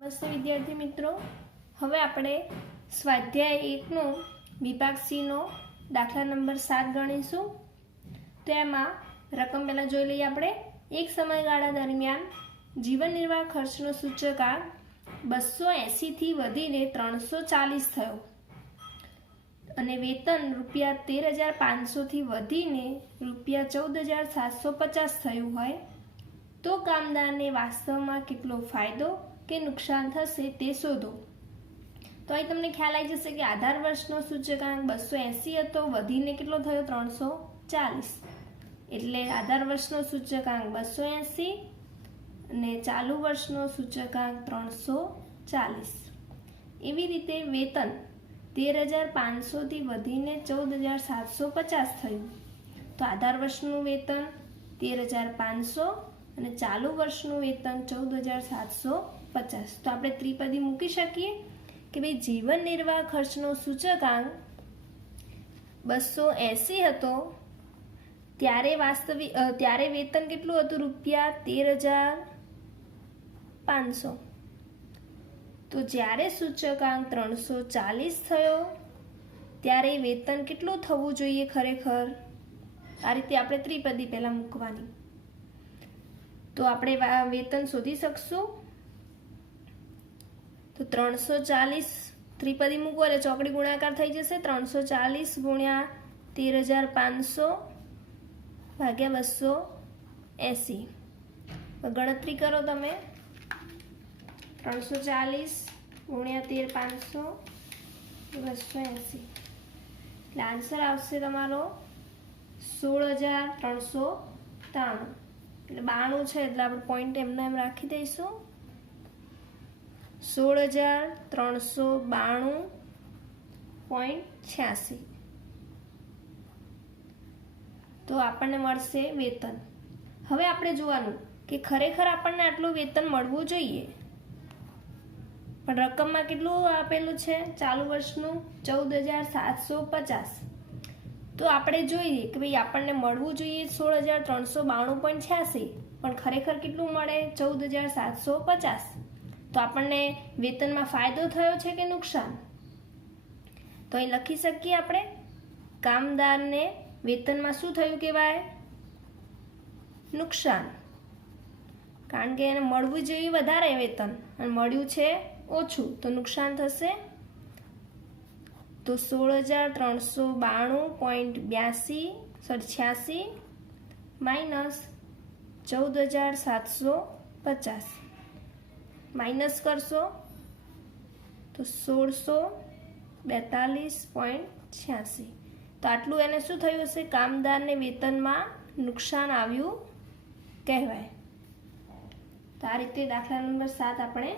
નમસ્તે વિદ્યાર્થી મિત્રો, હવે આપણે સ્વાધ્યાય 1નો વિભાગ C નો દાખલા નંબર 7 ગણીશું. તો એમાં રકમ પહેલાં જોઈ લઈએ આપણે. એક સમયગાળા દરમિયાન જીવન નિર્વાહ ખર્ચનો સૂચકાંક 280થી વધીને 340 થયો અને વેતન ₹13,500થી વધીને ₹14,750 થયું હોય તો કામદારને વાસ્તવમાં કેટલો ફાયદો કે નુકસાન થશે તે શોધો. તો અહીં તમને ખ્યાલ આવી જશે કે આધાર વર્ષનો સૂચકાંક 280 હતો, વધીને કેટલો થયો 340. એટલે આધાર વર્ષનો સૂચકાંક 280 અને ચાલુ વર્ષનો સૂચકાંક 340. એવી રીતે વેતન 13,500થી વધીને 14,750 થયું. તો આધાર વર્ષનું વેતન 13,500 અને ચાલુ વર્ષનું વેતન 14,750. તો આપણે ત્રિપદી મૂકી શકીએ કે ભાઈ જીવન નિર્વાહ ખર્ચનો સૂચકાંક 280 હતો ત્યારે વેતન કેટલું હતું? ₹13,500. તો જ્યારે સૂચકાંક 340 થયો ત્યારે વેતન કેટલું થવું જોઈએ ખરેખર? આ રીતે આપણે ત્રિપદી પહેલા મૂકવાની. તો આપણે વેતન શોધી શકશું. તો 340 ત્રિપદી મૂકો એટલે ચોકડી ગુણાકાર થઈ જશે. 340 ગુણ્યા 13,500 ભાગ્યા 280. ગણતરી કરો તમે. 340 ગુણ્યા 13,500 280 એટલે આન્સર આવશે તમારો 16,393. એટલે 92 છે એટલે આપણે પોઈન્ટ એમને એમ રાખી દઈશું. 16,392.86. તો આપણને મળશે વેતન. હવે આપણે જોવાનું કે ખરેખર આપણને આટલું વેતન મળવું જોઈએ, પણ રકમમાં કેટલું આપેલું છે? ચાલુ વર્ષનું 14,750. તો આપણે જોઈએ કે ભાઈ આપણને મળવું જોઈએ 16,392.86, પણ ખરેખર કેટલું મળે? 14,750. તો આપણને વેતનમાં ફાયદો થયો છે કે નુકસાન? તો અહીં લખી શકીએ આપણે કામદારને વેતનમાં શું થયું કહેવાય? નુકસાન. કારણ કે એને મળવું જોઈએ વધારે વેતન અને મળ્યું છે ઓછું, તો નુકસાન થશે. તો 16,392.86 માઇનસ 14,750 માઇનસ કરશો તો 1,642.86. તો આટલું એને શું થયું હશે? કામદારને વેતનમાં નુકસાન આવ્યું કહેવાય. તો આ રીતે દાખલા નંબર 7 આપણે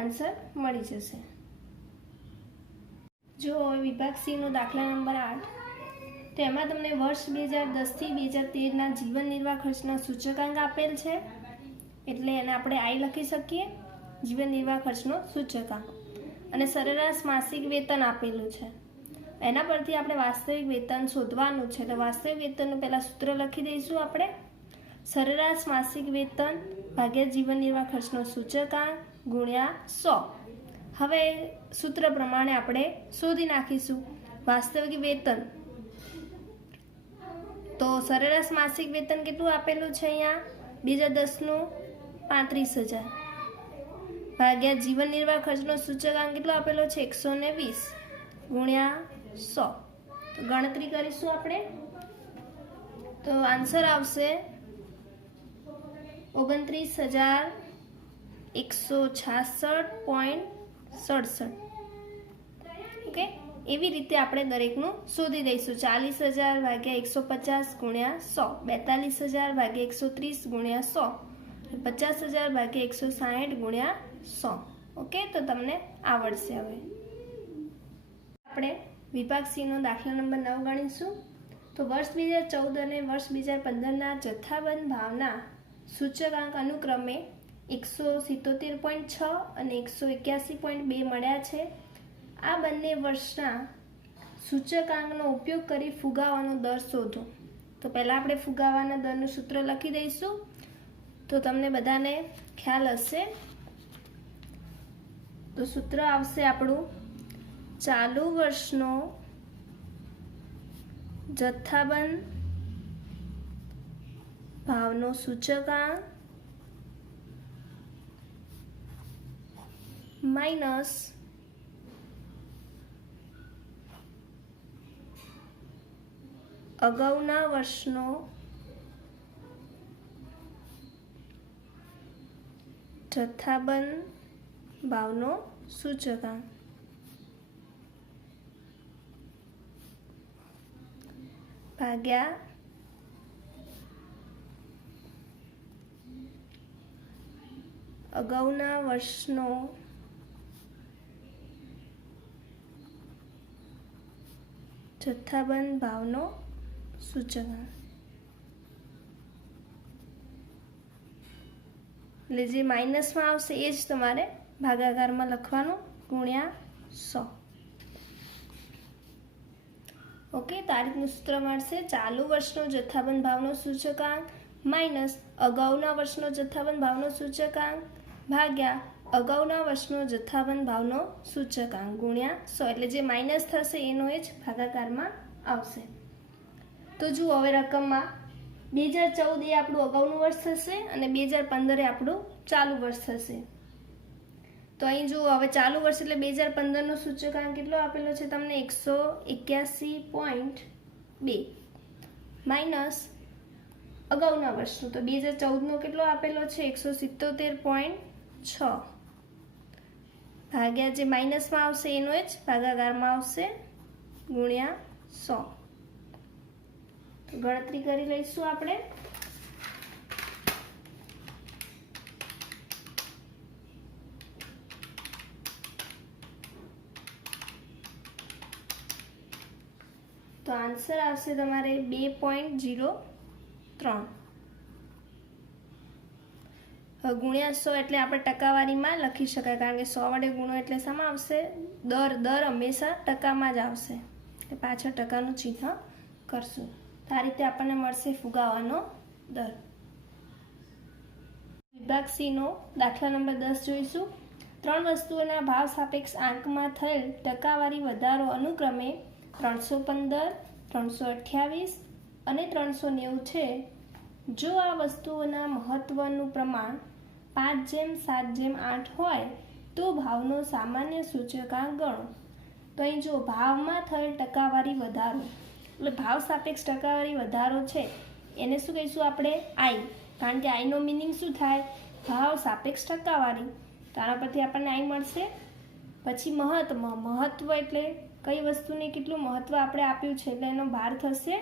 આન્સર મળી જશે. જો વિભાગ C નો દાખલા નંબર 8, તો એમાં તમને વર્ષ 2010થી 2013ના જીવન નિર્વાહ ખર્ચના સૂચકાંક આપેલ છે. એટલે એને આપણે I લખી શકીએ, જીવન નિર્વાહ ખર્ચનો સૂચકાંક. અને સરેરાશ માસિક વેતન આપેલું છે. એના પરથી આપણે વાસ્તવિક વેતન શોધવાનું છે. તો વાસ્તવિક વેતનનું પહેલાં સૂત્ર લખી દઈશું આપણે. સરેરાશ માસિક વેતન ભાગ્યા જીવન નિર્વાહ ખર્ચનો સૂચકાંક ગુણ્યા 100. હવે સૂત્ર પ્રમાણે આપણે શોધી નાખીશું વાસ્તવિક વેતન. તો સરેરાશ માસિક વેતન કેટલું આપેલું છે? અહીંયા 2010નું 35,000 ભાગ્યા જીવન નિર્વાહ ખર્ચનો સૂચકાંક કેટલો આપેલો છે? 120 ગુણ્યા 100. તો ગણતરી કરીશું આપણે. તો આન્સર આવશે 29,166.67. ઓકે, એવી રીતે આપણે દરેકનું શોધી દઈશું. 40,000 ભાગ્યા 150 ગુણ્યા 100, 42,000 ભાગ્યા 130 ગુણ્યા 100, 50,000 ભાગ્યા 160 ગુણ્યા 100. ઓકે, તો તમને આવડશે. હવે આપણે વિભાગ C નો દાખલા નંબર 9 ગણીશું. તો વર્ષ 2014 અને વર્ષ 2015ના જથ્થાબંધ ભાવના સૂચકાંક અનુક્રમે 177.6 અને 181.2 મળ્યા છે. આ બંને વર્ષના સૂચકાંકનો ઉપયોગ કરી ફુગાવાનો દર શોધો. તો પહેલાં આપણે ફુગાવાના દરનું સૂત્ર લખી દઈશું. તો તમને બધાને ખ્યાલ હશે તો સૂત્ર આવશે આપણું ચાલુ વર્ષનો જથ્થાબંધ ભાવનો સૂચકાંક માઇનસ અગાઉના વર્ષનો જથ્થાબંધ ભાવનો સૂચકાંક ભાગ્યા અગાઉના વર્ષનો જથ્થાબંધ ભાવનો સૂચકાંક. એટલે જે માઇનસમાં આવશે એ જ તમારે ભાગાકારમાં લખવાનું ગુણ્યા 100. ઓકે, તો આ રીતનું સૂત્ર મળશે. ચાલુ વર્ષનો જથ્થાબંધ ભાવનો સૂચકાંક માઇનસ અગાઉના વર્ષનો જથ્થાબંધ ભાવનો સૂચકાંક ભાગ્યા અગાઉના વર્ષનો જથ્થાબંધ ભાવનો સૂચકાંક ગુણ્યા 100. એટલે જે માઇનસ થશે એનો એ જ ભાગાકારમાં આવશે. તો જુઓ હવે રકમમાં 2014 એ આપણું અગાઉનું વર્ષ થશે અને 2015 એ આપણું ચાલુ વર્ષ થશે. તો અહીં જુઓ હવે ચાલુ વર્ષ એટલે 2015નો સૂચકાંક કેટલો આપેલો છે તમને 181.2 માઇનસ અગાઉના વર્ષનો તો 2014નો કેટલો આપેલો છે 177.6 ભાગ્યા જે માઇનસમાં આવશે એનો જ ભાગાકારમાં આવશે ગુણ્યા 100. તો ગણતરી કરી લઈશું આપણે. તો આન્સર આવશે તમારે 2.03 ગુણ્યા 100 એટલે આપણે ટકાવારીમાં લખી શકાય કારણ કે 100 વડે ગુણો એટલે શામાં આવશે દર હંમેશા ટકામાં જ આવશે એટલે પાછળ ટકાનું ચિહ્ન કરશું. તો આ રીતે આપણને મળશે ફુગાવાનો દર. વિભાગ સી નો દાખલા નંબર 10 જોઈશું. 3 વસ્તુઓના ભાવ સાપેક્ષ આંકમાં થયેલ ટકાવારી વધારો અનુક્રમે 315, 328 અને 390 છે. જો આ વસ્તુઓના મહત્વનું પ્રમાણ 5:7:8 હોય તો ભાવનો સામાન્ય સૂચકાંક ગણો. તો અહીં જો ભાવમાં થયેલ ટકાવારી વધારો એટલે ભાવ સાપેક્ષ ટકાવારી વધારો છે એને શું કહીશું આપણે આઈ, કારણ કે આઈનો મિનિંગ શું થાય ભાવ સાપેક્ષ ટકાવારી. તો આના પરથી આપણને આઈ મળશે. પછી મહત્વ એટલે કઈ વસ્તુને કેટલું મહત્વ આપણે આપ્યું છે એટલે એનો ભાર થશે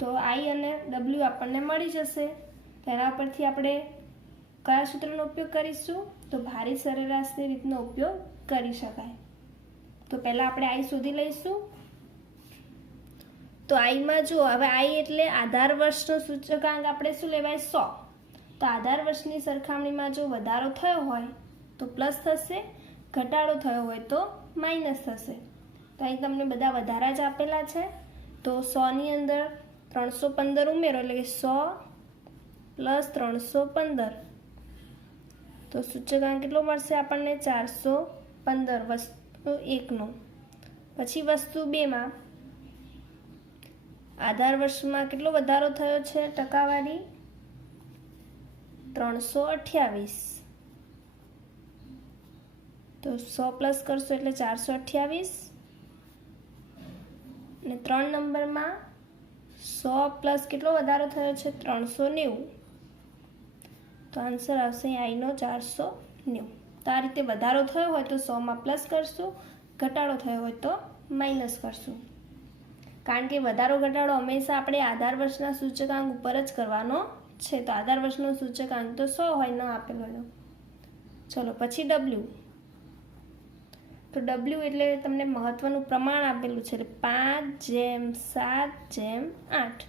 તો આઈ અને ડબલ્યુ આપણને મળી જશે. તેના પરથી આપણે કયા સૂત્રનો ઉપયોગ કરીશું તો ભારી સરેરાશની રીતનો ઉપયોગ કરી શકાય. તો પહેલાં આપણે આઈ શોધી લઈશું. તો આઈમાં જો હવે આઈ એટલે આધાર વર્ષનો સૂચકાંક આપણે શું લેવાય 100. તો આધાર વર્ષની સરખામણીમાં જો વધારો થયો હોય તો પ્લસ થશે, ઘટાડો થયો હોય તો માઇનસ થશે. તો અહીં તમને બધા વધારા જ આપેલા છે. તો 100ની અંદર 315 ઉમેરો એટલે કે 100 + 315 તો સૂચકાંક કેટલો મળશે આપણને 415 વસ્તુ 1નો. પછી વસ્તુ 2માં આધાર વર્ષમાં કેટલો વધારો થયો છે ટકાવારી 328 તો 100 પ્લસ કરશો એટલે 428 અને 3 નંબરમાં 100 પ્લસ કેટલો વધારો થયો છે 390 તો આન્સર આવશે આઈનો 490. તો આ રીતે વધારો થયો હોય તો 100માં પ્લસ કરશું, ઘટાડો થયો હોય તો માઇનસ કરશું. કારણ કે વધારો ઘટાડો હંમેશા આપણે આધાર વર્ષના સૂચકાંક ઉપર જ કરવાનો છે. તો આધાર વર્ષનો સૂચકાંક તો 100 હોય ન આપેલો હોય. ચલો પછી ડબલ્યુ. તો ડબલ્યુ એટલે તમને મહત્વનું પ્રમાણ આપેલું છે 5:7:8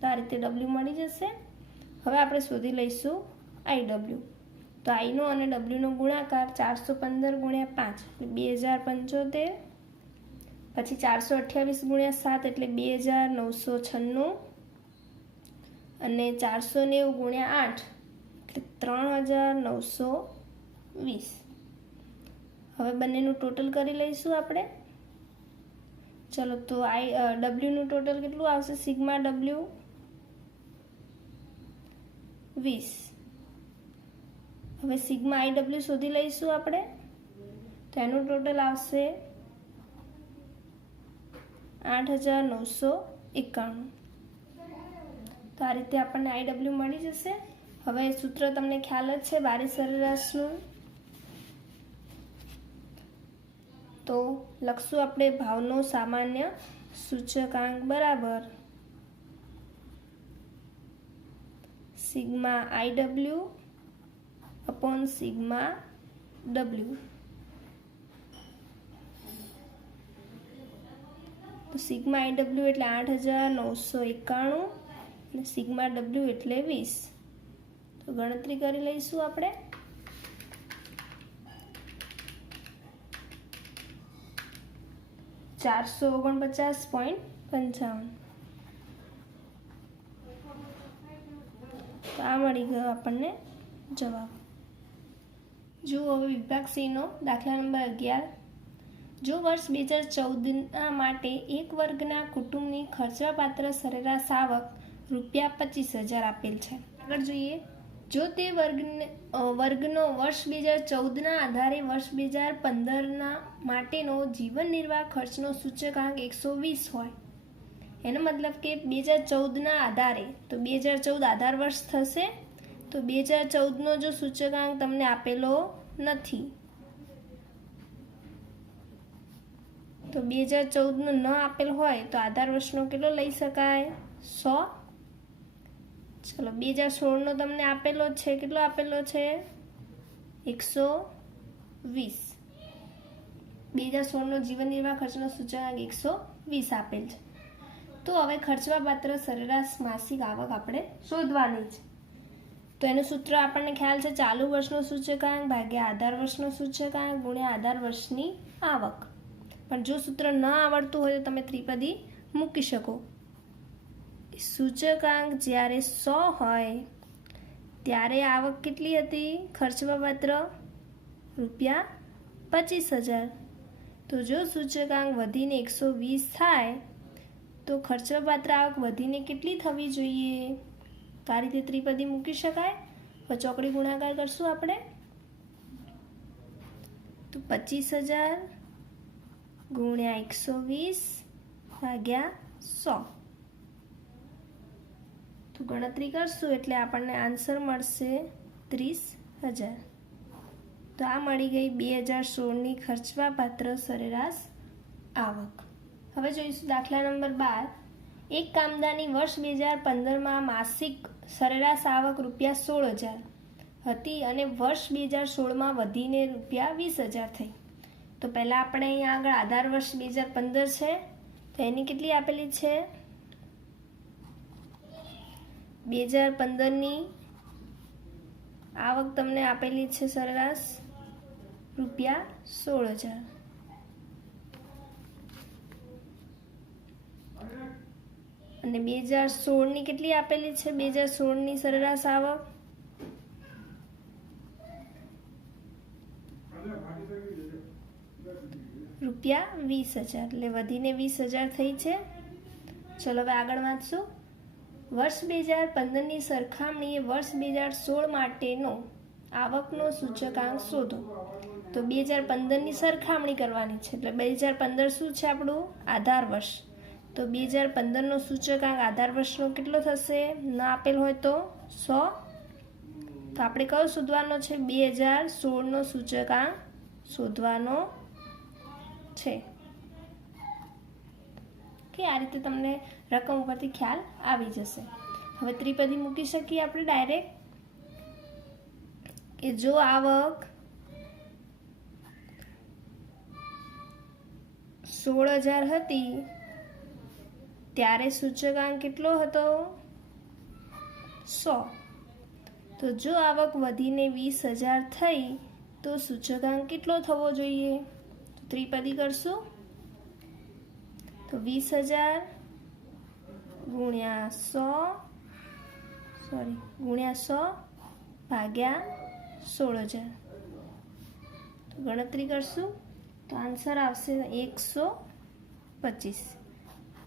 તો આ રીતે ડબલ્યુ મળી જશે. હવે આપણે શોધી લઈશું આઈ ડબલ્યુ. તો આઈનો અને ડબલ્યુનો ગુણાકાર 415 × 5 એટલે 2075 પછી 428 × 7 એટલે 2996 અને 490 × 8 એટલે 3920. હવે બંનેનું ટોટલ કરી લઈશું આપણે. ચલો તો ડબલ્યુનું ટોટલ કેટલું આવશે? Sigma W 20. હવે સિગ્મા આઈ ડબલ્યુ શોધી લઈશું આપણે. તો એનું ટોટલ આવશે 8,991. તો આ રીતે આપણને આઈ ડબલ્યુ મળી જશે. હવે સૂત્ર તમને ખ્યાલ જ છે બારી સરેરાશનું. તો લખશું આપણે ભાવનો સામાન્ય સૂચકાંક બરાબર સિગ્મા આઈ ડબલ્યુ અપોન સિગ્મા ડબલ્યુ. તો સિગ્મા આઈ ડબલ્યુ એટલે 8,991 અને સિગ્મા ડબલ્યુ એટલે 20. તો ગણતરી કરી લઈશું આપણે. $449.55. તો આ મળી ગયો આપણને જવાબ. જુઓ હવે વિભાગ સીનો દાખલા નંબર 11. જો વર્ષ 2014 માટે એક વર્ગના કુટુંબની ખર્ચવાપાત્ર સરેરાશ આવક ₹25,000 આપેલ છે. આગળ જોઈએ. જો તે વર્ગનો વર્ષ 2014ના આધારે વર્ષ 2015 માટેનો જીવન નિર્વાહ ખર્ચનો સૂચકાંક 120 હોય, એનો મતલબ કે 2014ના આધારે, તો 2014 આધાર વર્ષ થશે. તો 2014નો જો સૂચકાંક તમને આપેલો નથી, તો 2014નો ન આપેલ હોય તો આધાર વર્ષનો કેટલો લઈ શકાય? 100. ચલો 2016નો તમને આપેલો છે, કેટલો આપેલો છે? 120. 2016નો જીવન નિર્વાહ ખર્ચનો સૂચકાંક 120 આપેલ છે. તો હવે ખર્ચવાપાત્ર સરેરાશ માસિક આવક આપણે શોધવાની છે. તો એનું સૂત્ર આપણને ખ્યાલ છે, ચાલુ વર્ષનો સૂચકાંક ભાગ્યા આધાર વર્ષનો સૂચકાંક ગુણ્યા આધાર વર્ષની આવક. પણ જો સૂત્ર ન આવડતું હોય તો તમે ત્રિપદી મૂકી શકો. સૂચકાંક જ્યારે 100 હોય ત્યારે આવક કેટલી હતી? ખર્ચવાપાત્ર ₹25,000. તો જો સૂચકાંક વધીને 120 થાય તો ખર્ચવાપાત્ર આવક વધીને કેટલી થવી જોઈએ? તો આ રીતે ત્રિપદી મૂકી શકાય. હવે ચોકડી ગુણાકાર કરશું આપણે. તો 25,000 ગુણ્યા 120 ભાગ્યા 100. તો ગણતરી કરશું એટલે આપણને આન્સર મળશે 30,000. તો આ મળી ગઈ 2016ની ખર્ચવાપાત્ર સરેરાશ આવક. હવે જોઈશું દાખલા નંબર 12. એક કામદારની વર્ષ 2015માં માસિક સરેરાશ આવક ₹16,000 હતી અને વર્ષ 2016માં વધીને ₹20,000 થઈ. તો પહેલાં આપણે અહીંયા આગળ આધાર વર્ષ 2015 છે, તો એની કેટલી આપેલી છે? 2015ની આવક તમને આપેલી છે સરેરાશ ₹16,000. અને 2016ની કેટલી આપેલી છે? 2016ની સરેરાશ આવક ₹20,000 એટલે વધીને 20,000 થઈ છે. ચલો હવે આગળ વાંચશું. વર્ષ 2015ની સરખામણીએ વર્ષ 2016 માટેનો આવકનો સૂચકાંક શોધો. તો 2015ની સરખામણી કરવાની છે એટલે 2015 શું છે આપણું? આધાર વર્ષ. તો 2015નો સૂચકાંક આધાર વર્ષનો કેટલો થશે? ન આપેલ હોય તો 100. તો આપણે કયો શોધવાનો છે? 2016નો સૂચકાંક શોધવાનો છે. કે આ રીતે તમને રકમ ઉપરથી ખ્યાલ આવી જશે. હવે ત્રિપદી મૂકી શકીએ આપણે ડાયરેક્ટ કે જો આવક 16,000 હતી ત્યારે સૂચકાંક કેટલો હતો? 100. તો જો આવક વધીને 20,000 થઈ તો સૂચકાંક કેટલો થવો જોઈએ? તો ત્રિપદી કરશું. તો 20,000 ગુણ્યા 100 ભાગ્યા 16,000. તો તો ગણતરી કરશું તો આન્સર આવશે 125.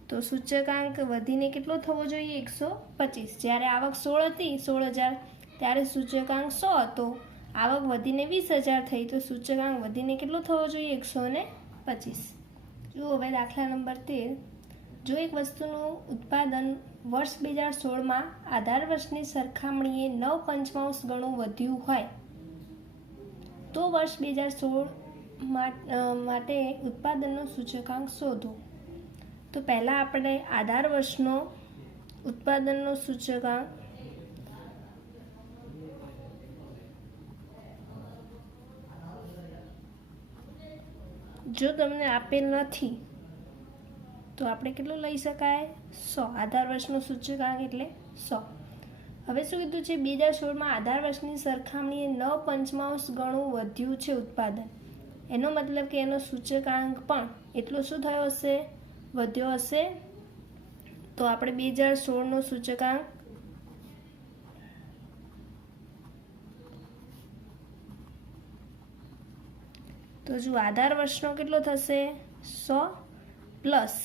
તો સૂચકાંક વધીને કેટલો થવો જોઈએ? 125. જ્યારે આવક 16 હતી, 16,000, ત્યારે સૂચકાંક 100 હતો. આવક વધીને 20,000 થઈ તો સૂચકાંક વધીને કેટલો થવો જોઈએ? 125. જુઓ હવે દાખલા નંબર 13. જો એક વસ્તુનું ઉત્પાદન વર્ષ 2016માં આધાર વર્ષની સરખામણીએ 9/5 ગણું વધ્યું હોય તો વર્ષ 2016 માટે ઉત્પાદનનો સૂચકાંક શોધો. તો પહેલાં આપણે આધાર વર્ષનો ઉત્પાદનનો સૂચકાંક જો તમને આપેલ નથી તો આપણે કેટલું લઈ શકાય? 100. આધાર વર્ષનો સૂચકાંક એટલે 100. હવે શું કીધું છે? 2016માં આધાર વર્ષની સરખામણીએ 9/5 ગણું વધ્યું છે ઉત્પાદન. એનો મતલબ કે એનો સૂચકાંક પણ એટલો શું થયો હશે? વધ્યો હશે. તો આપણે 2016નો સૂચકાંક તો જો આધાર વર્ષનો કેટલો થશે? 100 પ્લસ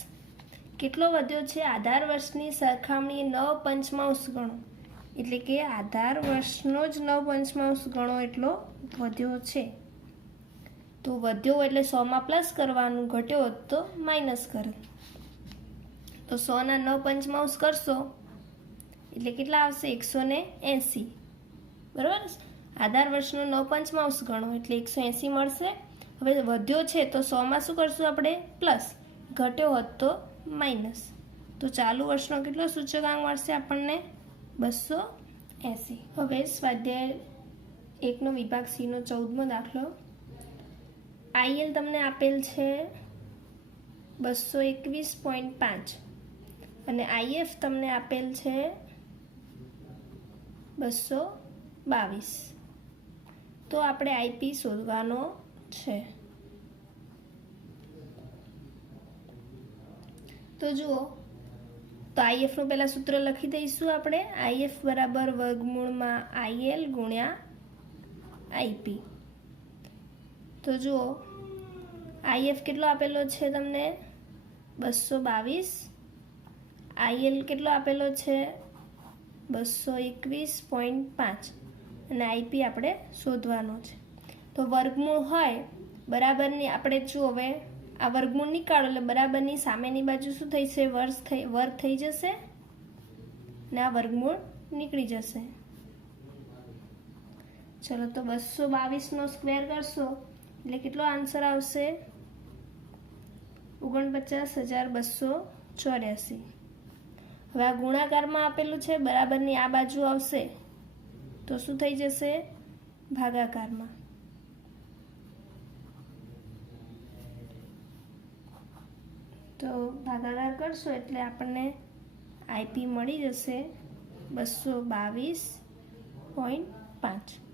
કેટલો વધ્યો છે? આધાર વર્ષની સરખામણીએ 9/5 ગણો, એટલે કે આધાર વર્ષનો જ 9/5 ગણો એટલો વધ્યો છે. તો વધ્યો એટલે 100માં પ્લસ કરવાનું, ઘટ્યો હોત તો માઇનસ કરે. તો 100ના 9/5 કરશો એટલે કેટલા આવશે? 180. બરાબર. આધાર વર્ષનો 9/5 ગણો એટલે 180 મળશે. હવે વધ્યો છે તો 100માં શું કરશું આપણે? પ્લસ. ઘટ્યો હોત તો માઇનસ. તો ચાલુ વર્ષનો કેટલો સૂચકાંક મળશે આપણને? 280. હવે સ્વાધ્યાય 1નો વિભાગ સીનો 14મો દાખલો. IL તમને આપેલ છે 221.5 અને IF તમને આપેલ છે 222. તો આપણે IP શોધવાનો છે. તો જુઓ, તો IF નું પહેલા સૂત્ર લખી દઈશું આપણે. IF બરાબર વર્ગમૂળમાં IL ગુણ્યા IP. તો જુઓ, IF કેટલો આપેલો છે તમને? 222. IL કેટલો આપેલો છે? 221.5 અને IP આપણે શોધવાનો છે. તો વર્ગમૂળ હોય બરાબરની આપણે જો હવે આ વર્ગમૂળ નીકાળો એટલે બરાબરની સામેની બાજુ શું થઈ છે? વર્ગ થઈ જશે ને આ વર્ગમૂળ નીકળી જશે. ચલો તો 222નો સ્ક્વેર કરશો એટલે કેટલો આન્સર આવશે? 49,284. હવે આ ગુણાકારમાં આપેલું છે, બરાબરની આ બાજુ આવશે તો શું થઈ જશે? ભાગાકારમાં. તો ભાગાકાર કરશો એટલે આપણને IP મળી જશે 222.5.